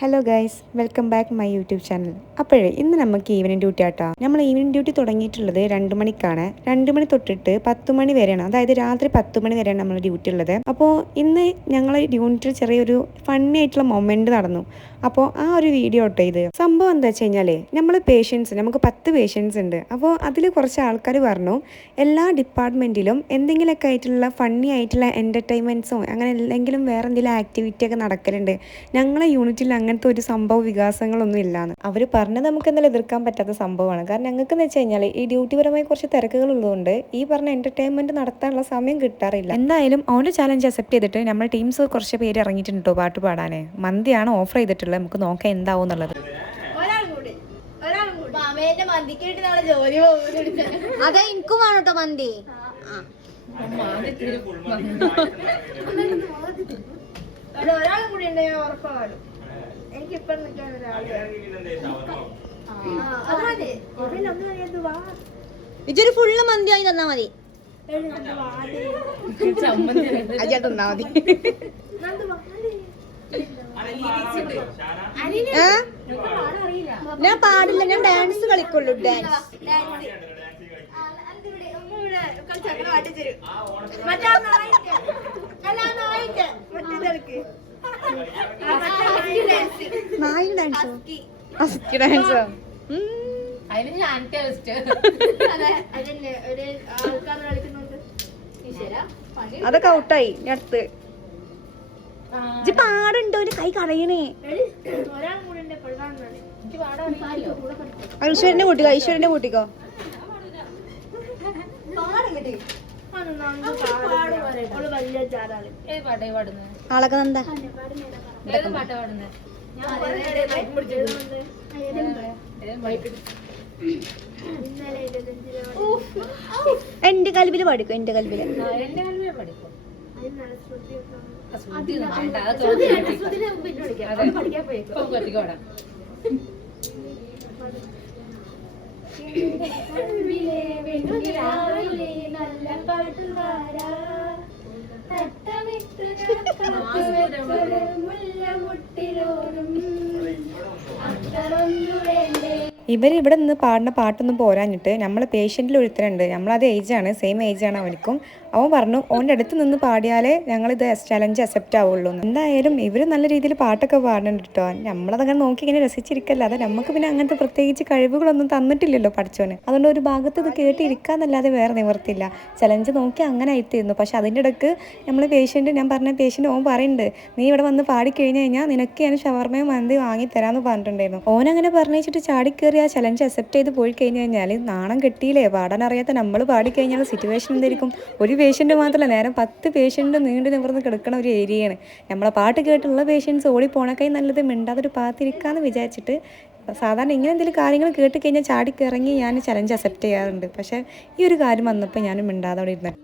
Hello guys, welcome back my YouTube channel. അപ്പോഴേ ഇന്ന് നമുക്ക് ഈവനിങ് ഡ്യൂട്ടി ആട്ടോ. നമ്മൾ ഈവനിങ് ഡ്യൂട്ടി തുടങ്ങിയിട്ടുള്ളത് 2 മണിക്കാണ്. 2 മണി തൊട്ടിട്ട് 10 മണി വരെയാണ്, അതായത് രാത്രി 10 മണി വരെയാണ് നമ്മൾ ഡ്യൂട്ടി ഉള്ളത്. അപ്പോൾ ഇന്ന് ഞങ്ങൾ യൂണിറ്റിൽ ചെറിയൊരു ഫണ്ണി ആയിട്ടുള്ള മൊമെന്റ് നടന്നു. അപ്പോൾ ആ ഒരു വീഡിയോ ആട്ടോ ഇത്. സംഭവം എന്താ വെച്ച് കഴിഞ്ഞാൽ നമുക്ക് 10 പേഷ്യൻസ് ഉണ്ട്. അപ്പോൾ അതിൽ കുറച്ച് ആൾക്കാർ പറഞ്ഞു എല്ലാ ഡിപ്പാർട്ട്മെൻറ്റിലും എന്തെങ്കിലുമൊക്കെ ആയിട്ടുള്ള ഫണ്ണി ആയിട്ടുള്ള എൻ്റർടൈൻമെൻറ്റ്സോ അങ്ങനെ എന്തെങ്കിലും വേറെ എന്തെങ്കിലും ആക്ടിവിറ്റി ഒക്കെ നടക്കലുണ്ട്, ഞങ്ങളെ യൂണിറ്റിൽ അങ്ങനത്തെ ഒരു സംഭവ വികാസങ്ങളൊന്നും ഇല്ലാന്ന് അവർ പറഞ്ഞത്. നമുക്ക് എന്തായാലും എതിർക്കാൻ പറ്റാത്ത സംഭവമാണ്. കാരണം ഞങ്ങൾക്ക് എന്ന് വെച്ച് കഴിഞ്ഞാൽ ഈ ഡ്യൂട്ടിപരമായി കുറച്ച് തിരക്കുകൾ ഉള്ളതുകൊണ്ട് ഈ പറഞ്ഞ എൻ്റർടൈൻമെൻറ്റ് നടത്താനുള്ള സമയം കിട്ടാറില്ല. എന്തായാലും അവൻ്റെ ചാലഞ്ച് അക്സെപ്റ്റ് ചെയ്തിട്ട് നമ്മുടെ ടീംസ് കുറച്ച് പേര് ഇറങ്ങിയിട്ടുണ്ടോ പാട്ട് പാടാനേ. മന്തിയാണ് ഓഫർ ചെയ്തിട്ടുള്ളത്, നമുക്ക് നോക്കാം എന്താവും എന്നുള്ളത്. അതെ, എനിക്കും വേണോട്ടോ മന്തി. ഒരാളും കൂടി ഉണ്ടെങ്കിൽ ഉറപ്പാടും. എനിക്കിപ്പം നിൽക്കാൻ ഇതൊരു ഫുള്ള് മന്തി വാങ്ങി തന്നാ മതി. അജാ തന്നാ മതി. ഞാൻ പാടില്ല, ഞാൻ ഡാൻസ് കളിക്കുള്ളൂ. ഡാൻസ് നായി ഡാൻസോ? അസ്കി ഡാൻസോ? അതൊക്കെ ഔട്ടായി. ഞാൻ അടുത്ത് പാടുണ്ടോ? ഒരു കൈ കളയണേ. ഐശ്വര്യന്റെ കൂട്ടിക്കോ, ഐശ്വര്യന്റെ കൂട്ടിക്കോ. ആളൊക്കെ എന്താ എന്റെ കൽവില് പഠിക്കും, എന്റെ കൽവില്. ഇവരിവിടെ നിന്ന് പാടുന്ന പാട്ടൊന്നും പോരാഞ്ഞിട്ട് നമ്മളെ പേഷ്യൻറ്റിൽ ഒരുത്തനുണ്ട്, നമ്മളത് ഏജാണ്, സെയിം ഏജാണ് അവനിക്കും. അവൻ പറഞ്ഞു ഓൻ്റെ അടുത്ത് നിന്ന് പാടിയാലേ ഞങ്ങളിത് ചലഞ്ച് അക്സെപ്റ്റ് ആവുള്ളൂ. എന്തായാലും ഇവർ നല്ല രീതിയിൽ പാട്ടൊക്കെ പാടുന്നുണ്ട് കേട്ടോ. നമ്മളതങ്ങനെ നോക്കി ഇങ്ങനെ രസിച്ചിരിക്കല്ല. അത് നമുക്ക് പിന്നെ അങ്ങനത്തെ പ്രത്യേകിച്ച് കഴിവുകളൊന്നും തന്നിട്ടില്ലല്ലോ പഠിച്ചോന്. അതുകൊണ്ട് ഒരു ഭാഗത്ത് ഇത് കേട്ടിരിക്കാന്നല്ലാതെ വേറെ നിവർത്തില്ല. ചലഞ്ച് നോക്കി അങ്ങനെ ആയിത്തീരുന്നു. പക്ഷെ അതിൻ്റെ ഇടയ്ക്ക് നമ്മൾ ഞാൻ പറഞ്ഞ പേഷ്യൻ്റ് ഓൻ പറയുന്നുണ്ട്, നീ ഇവിടെ വന്ന് പാടിക്കഴിഞ്ഞ് കഴിഞ്ഞാൽ നിനക്ക് ഞാൻ ഷവർമയും മന്തി വാങ്ങി തരാമെന്ന് പറഞ്ഞിട്ടുണ്ടായിരുന്നു. ഓനങ്ങനെ പറഞ്ഞിട്ട് ചാടിക്കേറി ആ ചലഞ്ച് അക്സെപ്റ്റ് ചെയ്ത് പോയി കഴിഞ്ഞ് കഴിഞ്ഞാൽ നാണം കെട്ടിയില്ലേ. പാടാൻ അറിയാത്ത നമ്മൾ പാടിക്കഴിഞ്ഞാൽ സിറ്റുവേഷൻ എന്തായിരിക്കും? ഒരു പേഷ്യൻ്റ് മാത്രമല്ല, നേരം 10 പേഷ്യൻ്റ് നീണ്ടു നിവർന്ന് കിടക്കണ ഒരു ഏരിയയാണ്. നമ്മളെ പാട്ട് കേട്ടുള്ള പേഷ്യൻസ് ഓടിപ്പോണക്കായി നല്ലത് മിണ്ടാതൊരു പാത്തിരിക്കാമെന്ന് വിചാരിച്ചിട്ട് സാധാരണ ഇങ്ങനെ എന്തെങ്കിലും കാര്യങ്ങൾ കേട്ട് കഴിഞ്ഞാൽ ചാടിക്കിറങ്ങി ഞാൻ ചലഞ്ച് അക്സെപ്റ്റ് ചെയ്യാറുണ്ട്. പക്ഷേ ഈ ഒരു കാര്യം വന്നപ്പോൾ ഞാനും മിണ്ടാതെ അവിടെ ഇരുന്നു.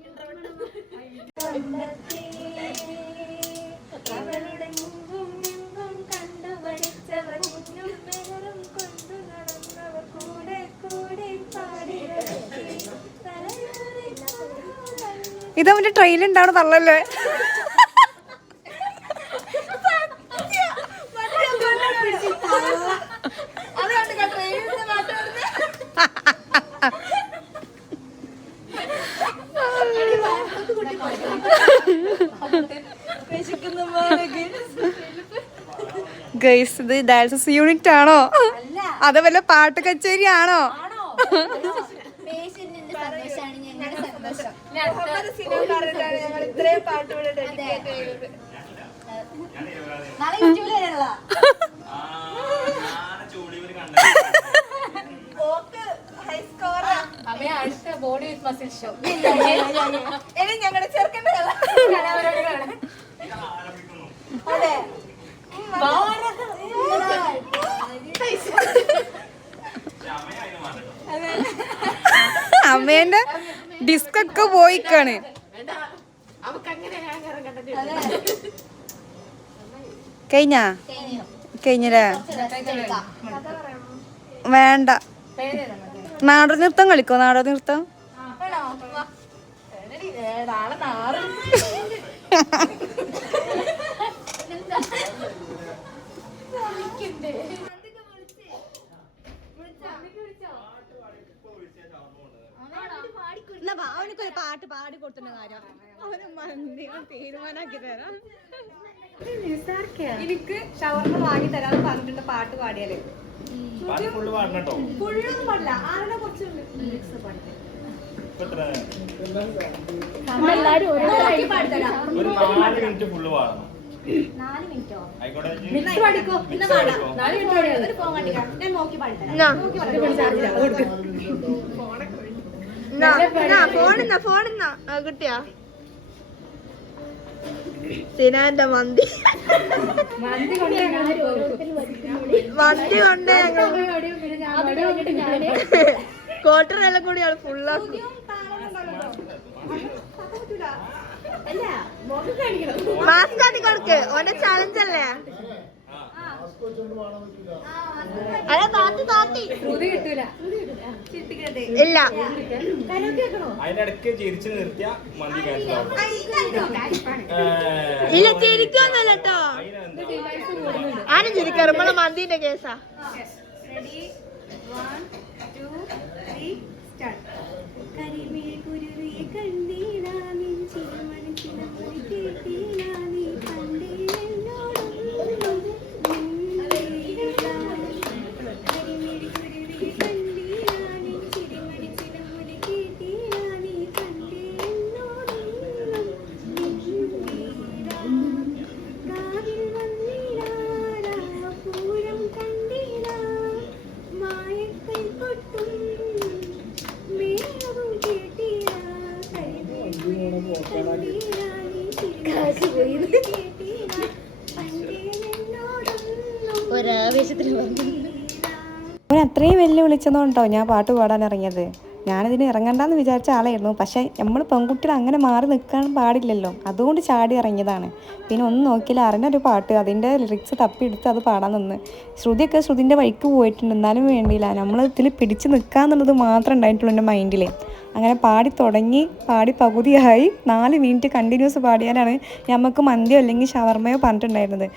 ഇതവന്റെ ട്രെയിലുണ്ടാവണ തള്ളല്ലേ. ഗൈസ്, ഇത് ഡാൻസസ് യൂണിറ്റ് ആണോ അതോ വല്ല പാട്ട് കച്ചേരി ആണോ? ഞങ്ങളുടെ ചെറുക്കൻ്റെ അമ്മേന്റെ ഡിസ്കൊക്കെ പോയിക്കാണ്. കഴിഞ്ഞല്ലേ? വേണ്ട, നാടൻ നൃത്തം കളിക്കോ? നാടൻ നൃത്തം അവനക്കൊരു പാട്ട് പാടി കൊടുത്തുന്ന കാര്യം അവന് മന്തി തീരുമാനാക്കി തരാം. എനിക്ക് ഷവർമ്മ വാങ്ങി തരാന്ന് പറഞ്ഞിട്ടുണ്ട് പാട്ട് പാടിയാല്. ഫുള്ളൊന്നും പാടില്ല, ആരുടെ കുറച്ചുണ്ട്. പാടിത്തരാം. 4 മിനിറ്റ് ഫുള്ള് പാടണം. 4 മിനിറ്റോ? പഠിക്കോ ഇന്ന് പാടാം. ഒരു ഫോൺ കാണിക്കാം, ഞാൻ നോക്കി പാടിത്തരാം. ഫോണിന്നാ കിട്ടിയാ സിനാന്റെ മന്തി കൊണ്ട് ക്വാർട്ടറെല്ലാം കൂടിയാണ് ഫുള്ളാക്കി. മാസ്ക് ആദ്യം കൊടുക്ക്, ഓന്റെ ചാലഞ്ച് അല്ലേ. അതെ താത്തി ഇല്ല അതിനിടയ്ക്ക് ചിരിച്ചു നിർത്തിയ മന്തി ഇല്ല ചിരിക്കൊന്നല്ല കേട്ടോ. ആരും ചിരിക്കാറ് നമ്മളെ മന്തിന്റെ കേസാ. അവൻ അത്രയും വെല്ലുവിളിച്ചതുകൊണ്ടോ ഞാൻ പാട്ട് പാടാൻ ഇറങ്ങിയത്. ഞാനിതിന് ഇറങ്ങണ്ടെന്ന് വിചാരിച്ച ആളായിരുന്നു. പക്ഷേ നമ്മൾ പെൺകുട്ടികൾ അങ്ങനെ മാറി നിൽക്കാൻ പാടില്ലല്ലോ, അതുകൊണ്ട് ചാടി ഇറങ്ങിയതാണ്. പിന്നെ ഒന്നും നോക്കിയില്ല, അറിഞ്ഞൊരു പാട്ട്, അതിൻ്റെ ലിറിക്സ് തപ്പിയെടുത്ത് അത് പാടാൻ നിന്ന്. ശ്രുതിയൊക്കെ ശ്രുതിൻ്റെ വഴിക്ക് പോയിട്ടുണ്ട്, എന്നാലും വേണ്ടിയില്ല, നമ്മൾ ഇതിൽ പിടിച്ച് നിൽക്കാന്നുള്ളത് മാത്രമേ ഉണ്ടായിട്ടുള്ളൂ എൻ്റെ മൈൻഡിൽ. അങ്ങനെ പാടി തുടങ്ങി, പാടി പകുതിയായി. 4 മിനിറ്റ് കണ്ടിന്യൂസ് പാടിയാലാണ് നമുക്ക് മന്തിയോ അല്ലെങ്കിൽ ഷവർമയോ പറഞ്ഞിട്ടുണ്ടായിരുന്നത്.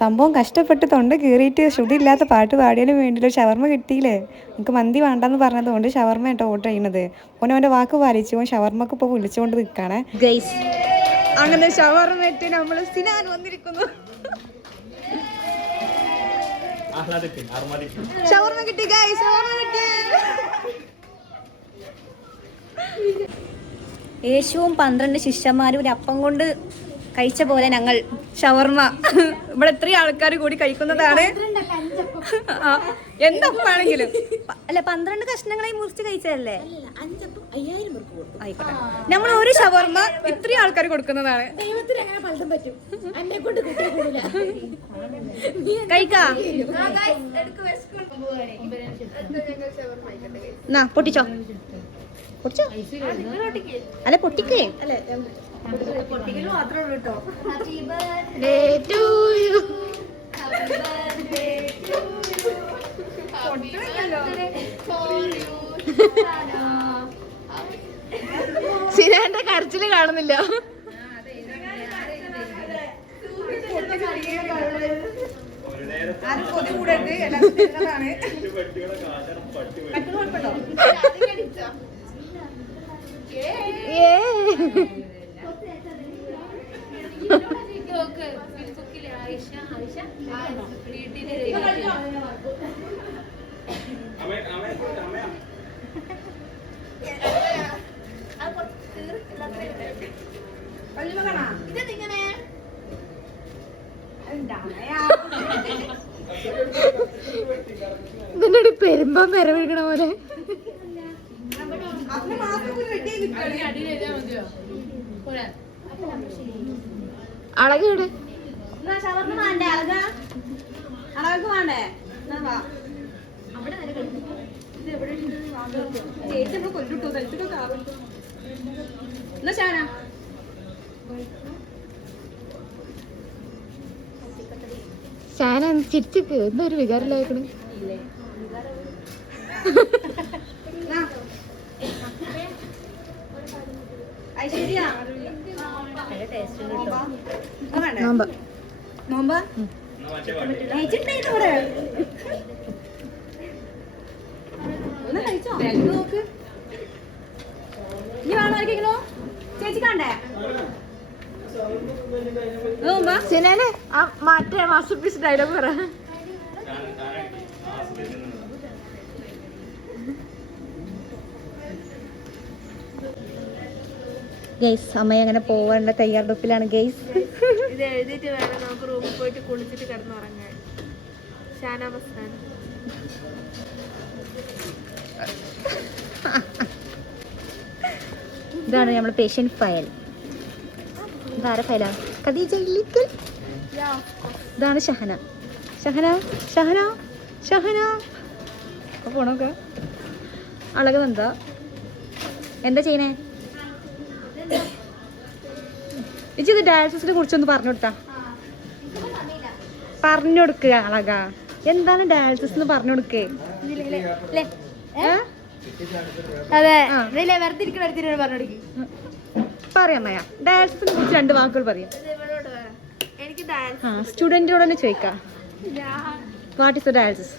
സംഭവം കഷ്ടപ്പെട്ട് തൊണ്ട കീറിയിട്ട് ശ്രുതി ഇല്ലാത്ത പാട്ട് പാടിയാലും വേണ്ടിയില്ല, ഷവർമ്മ കിട്ടിയില്ലേ. നമുക്ക് മന്തി വേണ്ടെന്ന് പറഞ്ഞതുകൊണ്ട് ഷവർമ്മ കേട്ടോ ഓർഡർ ചെയ്യുന്നത്. ഓൻ്റെ വാക്ക് പാലിച്ചു. ഓൻ ഷവർമ്മക്ക് ഇപ്പോൾ വിളിച്ചുകൊണ്ട് നിൽക്കുകയാണ്. ഗൈസ് അങ്ങനെ ഷവർമ്മ എത്തി നമ്മൾ സിനാൻ വന്നിരിക്കുന്നു. ഷവർമ്മ കിട്ടി ഗൈസ്, ഷവർമ്മ കിട്ടി. യേശുവും 12 ശിഷ്യന്മാരും ഒരു അപ്പം കൊണ്ട് കഴിച്ച പോലെ ഞങ്ങൾ ഷവർമ്മ ഇവിടെ എത്രയും ആൾക്കാർ കൂടി കഴിക്കുന്നതാണ്. എന്തപ്പാണെങ്കിലും അല്ല 12 കഷ്ണങ്ങളായി മുറിച്ച് കഴിച്ചതല്ലേ. ആയിക്കോട്ടെ, നമ്മൾ ഒരു ഷവർമ്മ ഇത്രയും ആൾക്കാർ കൊടുക്കുന്നതാണ്. കഴിക്കാ പൊട്ടിച്ചോ പൊട്ടിച്ചോ അല്ലെ പൊട്ടിക്കേ സിനാന്റെ കരച്ചില് കാണുന്നില്ല. ബിംബം വരവിക്കണ പോലെ. അളകയുടെ ഷാന ചിരിച്ചിക്ക് എന്താ ഒരു വികാരമില്ലായിക്കണ്. നോമ്പ നോമ്പ ഒന്ന് കഴിച്ചോ നോക്ക്. ഇനി വേണോ ആർക്കെങ്കിലോ ചേച്ചി കണ്ടേ നോമ്പാ സിനാനെ മറ്റേ മാസ്റ്റർ പീസ് ഡയലോഗ് പറ. ഗൈസ് അമ്മ അങ്ങനെ പോവാനുള്ള തയ്യാറെടുപ്പിലാണ് ഗൈസ്. ഇത് എഴുതിയിട്ട് വേണം നമുക്ക് റൂമിൽ പോയിട്ട് കുളിച്ചിട്ട് കിടന്നുറങ്ങാൻ. ഷാനാമസ്ഥാനം ഇതാണ് നമ്മുടെ പേഷ്യന്റ് ഫയൽ. ഇതാരെ ഫയലാണ്? ഖദീജ ഇല്ലിക്കൽ. ഇതാണ് ഷഹന. ഷഹന ഷഹന ഷഹന പോണോക്ക അളക എന്താ ചെയ്യണേ? ഇത് ഡയാലിസിസിനെ കുറിച്ചൊന്ന് പറഞ്ഞു കൊടുക്കുക അളക. എന്താണ് ഡയാലിസിസ് എന്ന് പറഞ്ഞു കൊടുക്കേ? അതെ വെറുതെ ഇരിക്കണ പറഞ്ഞു. പറയാമയ ഡയാലിസിസിനെ കുറിച്ച് 2 വാക്കുകൾ പറയാം. എനിക്ക് സ്റ്റുഡൻറ്റിനോട് തന്നെ ചോദിക്കാം. What is the dialysis?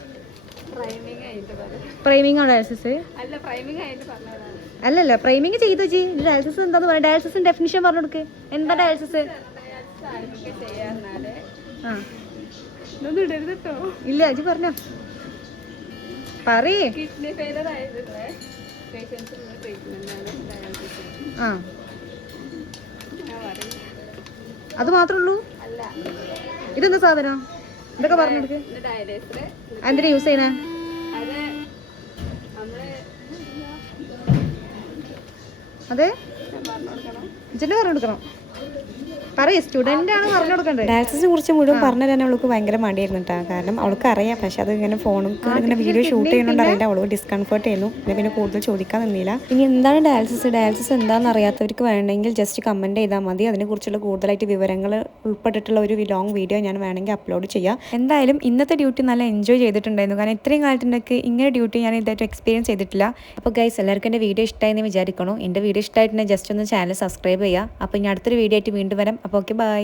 Priming ആണ് ഡയാലിസിസ്. അല്ലല്ല പ്രൈമിങ് ചെയ്തു ജി. ഡയാലിസിസ് എന്താന്ന് പറയാം? ഡയാലിസിസിന്റെ ഡെഫിനിഷൻ പറഞ്ഞു കൊടുക്ക്. എന്താ ഡയാലിസിസ്? ഇല്ല അജി പറഞ്ഞോ പറയേ. കിഡ്നി ഫെയിലർ ആയിട്ടുള്ള പേഷ്യൻസിനുള്ള ട്രീറ്റ്മെന്റാണ് ഡയാലിസിസ്. ആ അത് മാത്രമേ ഉള്ളൂ? അല്ല, ഇതെന്താ സാധനം? ഇതൊക്കെ പറഞ്ഞു കൊടുക്ക്. ഡയാലിസിസ് എന്തിനാ യൂസ് ചെയ്യണേ? അത് നമ്മള് അതെ ഇജന്നെ പറഞ്ഞു കൊടുക്കണം. പറയേ സ്റ്റുഡൻ്റ് ആണ് പറഞ്ഞു കൊടുക്കണ്ടേ. ഡയാലിസിസിനെ കുറിച്ച് മുഴുവൻ പറഞ്ഞു തരാൻ അവൾക്ക് ഭയങ്കര മടിയായിരുന്നു കേട്ടോ. കാരണം അവൾക്ക് അറിയാം, പക്ഷെ അത് ഇങ്ങനെ ഫോണിൽ ഇങ്ങനെ വീഡിയോ ഷൂട്ട് ചെയ്യുന്നുണ്ട് അറിയാം. അവൾക്ക് ഡിസ്കംഫർട്ട് ചെയ്യുന്നു. പിന്നെ കൂടുതൽ ചോദിക്കാൻ നിന്നില്ല. ഇനി എന്താണ് ഡയാലിസിസ് എന്താണെന്ന് അറിയാത്തവർക്ക് വേണമെങ്കിൽ ജസ്റ്റ് കമൻറ്റ് ചെയ്താൽ മതി. അതിനെക്കുറിച്ചുള്ള കൂടുതലായിട്ട് വിവരങ്ങൾ ഉൾപ്പെട്ടിട്ടുള്ള ഒരു ലോങ് വീഡിയോ ഞാൻ വേണമെങ്കിൽ അപ്ലോഡ് ചെയ്യാം. എന്തായാലും ഇന്നത്തെ ഡ്യൂട്ടി നല്ല എൻജോയ് ചെയ്തിട്ടുണ്ടായിരുന്നു. കാരണം ഇത്രയും കാലത്തിൻ്റെയൊക്കെ ഇങ്ങനെ ഡ്യൂട്ടി ഞാൻ ഇതായിട്ട് എക്സ്പീരിയൻസ് ചെയ്തിട്ടില്ല. അപ്പോൾ ഗൈസ് എല്ലാവർക്കും എൻ്റെ വീഡിയോ ഇഷ്ടമായെന്ന് വിചാരിക്കണം. എൻ്റെ വീഡിയോ ഇഷ്ടമായിട്ടുണ്ടെങ്കിൽ ജസ്റ്റ് ഒന്ന് ചാനൽ സബ്സ്ക്രൈബ് ചെയ്യുക. അപ്പോൾ ഇനി അടുത്തൊരു വീഡിയോ ആയിട്ട് വീണ്ടും വരാം. അപ്പോൾ ഓക്കെ ബൈ.